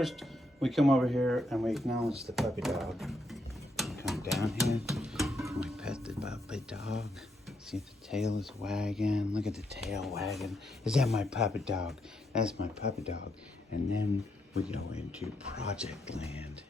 first, we come over here and we acknowledge the puppy dog. We come down here and we pet the puppy dog. See if the tail is wagging. Look at the tail wagging. Is that my puppy dog? That's my puppy dog. And then we go into Project Land.